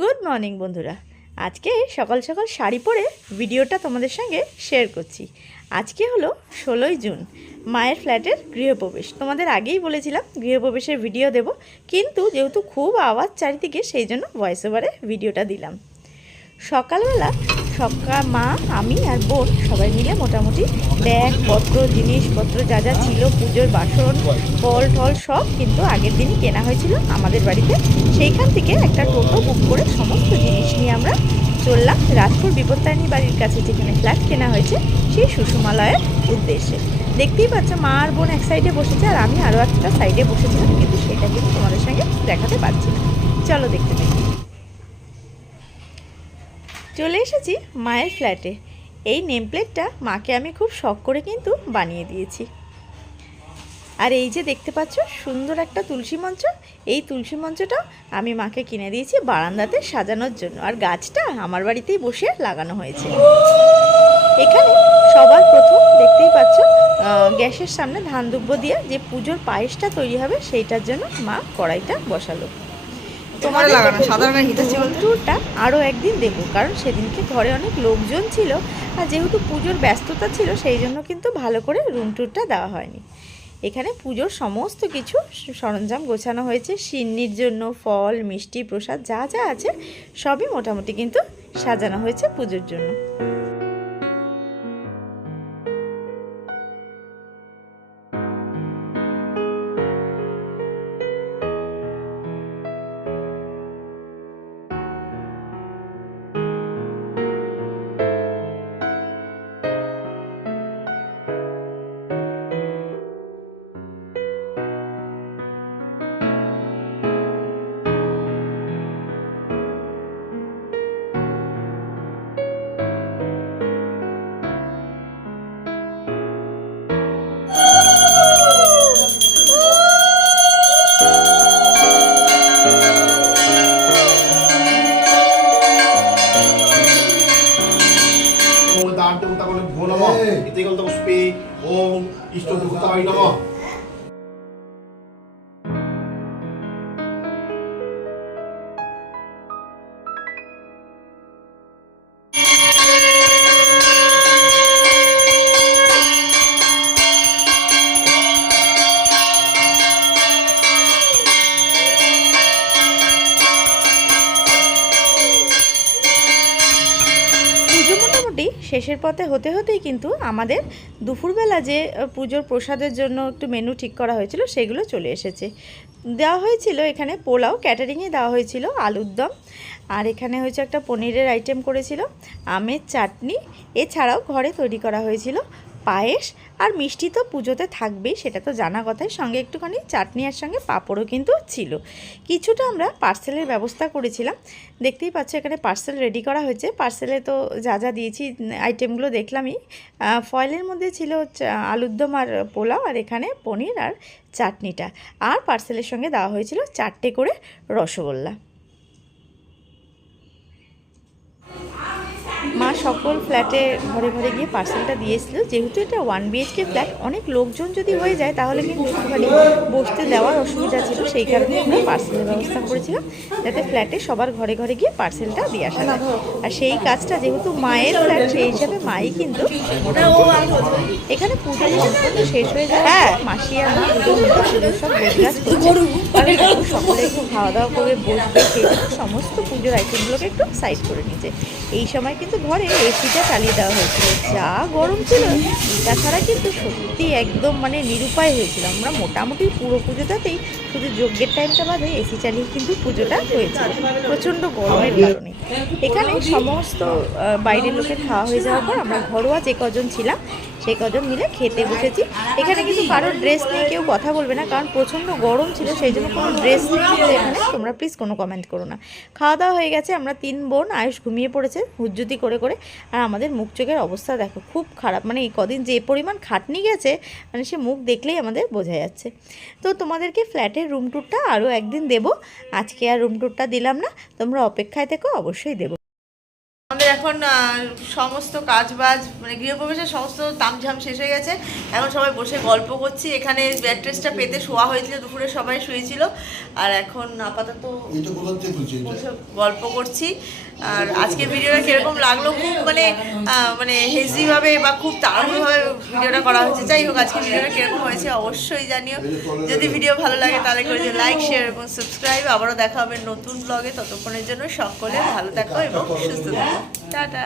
Good morning বন্ধুরা। আজকে সকাল সকাল শাড়ি পরে ভিডিওটা তোমাদের সঙ্গে শেয়ার করছি। আজকে হলো 16ই জুন, মায়ের ফ্ল্যাটের গৃহপ্রবেশ। তোমাদের আগেই বলেছিলাম গৃহপ্রবেশের ভিডিও দেব, কিন্তু যেহেতু খুব আওয়াজ চারিদিকে সেই জন্য ভয়েস ওভারে ভিডিওটা দিলাম। সকালবেলা মা, আমি আর বোন সবাই মিলে মোটামুটি ব্যাগপত্র, জিনিসপত্র যা যা ছিল, পুজোর বাসন, ফল টল সব কিন্তু আগের দিনই কেনা হয়েছিল আমাদের বাড়িতে। সেইখান থেকে একটা টোটো বুক করে সমস্ত জিনিস নিয়ে আমরা চললাম রাজপুর বিপত্তারিণী বাড়ির কাছে, যেখানে ফ্ল্যাট কেনা হয়েছে সেই সুষমালয়ের উদ্দেশ্যে। দেখতেই পাচ্ছ মা আর বোন এক সাইডে বসেছে আর আমি আরও একটা সাইডে বসেছিলাম, কিন্তু সেটা কিন্তু তোমাদের সঙ্গে দেখাতে পারছি না। চলো দেখতে দেখি। চলে এসেছি মায়ের ফ্ল্যাটে। এই নেম প্লেটটা মাকে আমি খুব শখ করে কিন্তু বানিয়ে দিয়েছি। আর এই যে দেখতে পাচ্ছ সুন্দর একটা তুলসী মঞ্চ, এই তুলসী মঞ্চটা আমি মাকে কিনে দিয়েছি বারান্দাতে সাজানোর জন্য। আর গাছটা আমার বাড়িতেই বসে লাগানো হয়েছে। এখানে সবার প্রথম দেখতেই পাচ্ছ গ্যাসের সামনে ধান দুব্বো দিয়ে যে পুজোর পায়েসটা তৈরি হবে সেইটার জন্য মা কড়াইটা বসালো। তোমাদের লাগানো সাধারণ ট্যুরটা আরও একদিন দেবো, কারণ সেদিনকে ঘরে অনেক লোকজন ছিল আর যেহেতু পুজোর ব্যস্ততা ছিল সেই জন্য কিন্তু ভালো করে রুম ট্যুরটা দেওয়া হয়নি। এখানে পুজোর সমস্ত কিছু সরঞ্জাম গোছানো হয়েছে। সিন্নির জন্য ফল, মিষ্টি, প্রসাদ যা যা আছে সবই মোটামুটি কিন্তু সাজানো হয়েছে পুজোর জন্য। ওম ইষ্ট দেবতায় নমঃ। শেষের পথে হতে হতেই কিন্তু আমাদের দুপুরবেলা যে পুজোর প্রসাদের জন্য একটু মেনু ঠিক করা হয়েছিল সেগুলো চলে এসেছে। দেওয়া হয়েছিল এখানে পোলাও, ক্যাটারিংয়ে দেওয়া হয়েছিল আলুর দম, আর এখানে হয়েছে একটা পনিরের আইটেম করেছিল, আমের চাটনি, এছাড়াও ঘরে তৈরি করা হয়েছিল পায়েস, আর মিষ্টি তো পুজোতে থাকবেই, সেটা তো জানা কথাই। সঙ্গে একটুখানি চাটনি আর সঙ্গে পাঁপড়ও কিন্তু ছিল। কিছুটা আমরা পার্সেলের ব্যবস্থা করেছিলাম। দেখতেই পাচ্ছ এখানে পার্সেল রেডি করা হয়েছে। পার্সেলে তো যা যা দিয়েছি আইটেমগুলো দেখলামই। ফয়েলের মধ্যে ছিল আলুর দম আর পোলাও, আর এখানে পনির আর চাটনিটা। আর পার্সেলের সঙ্গে দেওয়া হয়েছিল 4টে করে রসগোল্লা। মা সকল ফ্ল্যাটে ঘরে ঘরে গিয়ে পার্সেলটা দিয়েছিল। যেহেতু এটা 1 BHK ফ্ল্যাট, অনেক লোকজন যদি হয়ে যায় তাহলে কিন্তু একটুখানি বসতে দেওয়ার অসুবিধা ছিল, সেই কারণে আমরা পার্সেলের ব্যবস্থা করেছিলাম যাতে ফ্ল্যাটে সবার ঘরে ঘরে গিয়ে পার্সেলটা দিয়ে আসা যায়। আর সেই কাজটা যেহেতু মায়ের ফ্ল্যাট, সেই হিসাবে মাই কিন্তু এখানে পুজো সম্পূর্ণ শেষ হয়ে যায়। মাসি আর মা পুজোর সব গোজগাছ করছে, সকলে একটু খাওয়া দাওয়া করে বসবে, সেই জন্য সমস্ত পুজোর আইটেমগুলোকে একটু সাইড করে নিয়েছে। এই সময় কিন্তু ঘরে এসিটা চালিয়ে দেওয়া হয়েছিল, যা গরম ছিল তাছাড়া কিন্তু সত্যি একদম মানে নিরুপায় হয়েছিল। আমরা মোটামুটি পুরো পুজোটাতেই শুধু যজ্ঞের টাইমটা বাদে এসি চালিয়ে কিন্তু পুজোটা হয়েছিল প্রচণ্ড গরমের কারণে। এখানে সমস্ত বাইরের লোকের খাওয়া হয়ে যাওয়ার পর আমরা ঘরোয়া যে কজন ছিলাম সেই কজন মিলে খেতে বসেছি। এখানে কিন্তু কারোর ড্রেস নিয়ে কেউ কথা বলবে না, কারণ প্রচণ্ড গরম ছিল, সেই জন্য কোনো ড্রেস নেই এখানে, তোমরা প্লিজ কোনো কমেন্ট করো না। খাওয়া দাওয়া হয়ে গেছে, আমরা 3 বোন, আয়ুষ ঘুমিয়ে পড়েছে হুজ্জুতি করে করে। আর আমাদের মুখ চোখের অবস্থা দেখো খুব খারাপ, মানে এই কদিন যে পরিমাণ খাটনি গেছে, মানে সে মুখ দেখলেই আমাদের বোঝা যাচ্ছে। তো তোমাদেরকে ফ্ল্যাটের রুম ট্যুরটা আরও একদিন দেবো, আজকে আর রুম ট্যুরটা দিলাম না, তোমরা অপেক্ষায় থেকো, অবশ্যই দেবো। আমাদের এখন সমস্ত কাজবাজ মানে গৃহপ্রবেশের সমস্ত তামঝাম শেষ হয়ে গেছে। এখন সবাই বসে গল্প করছি। এখানে ব্যাডরেস্টটা পেতে শোয়া হয়েছিল, দুপুরে সবাই শুয়েছিল। আর এখন আপাতত বসে গল্প করছি। আর আজকে ভিডিওটা কিরকম লাগলো, খুব মানে হেজিভাবে বা খুব তাড়াহুড়োভাবে ভিডিওটা করা হয়েছে। যাই হোক, আজকে ভিডিওটা কিরকম হয়েছে অবশ্যই জানিও। যদি ভিডিও ভালো লাগে তাহলে করে যে লাইক, শেয়ার এবং সাবস্ক্রাইব। আবারও দেখা হবে নতুন ব্লগে। ততক্ষণের জন্য সকলে ভালো থাকো এবং সুস্থ থাকো। টাটা।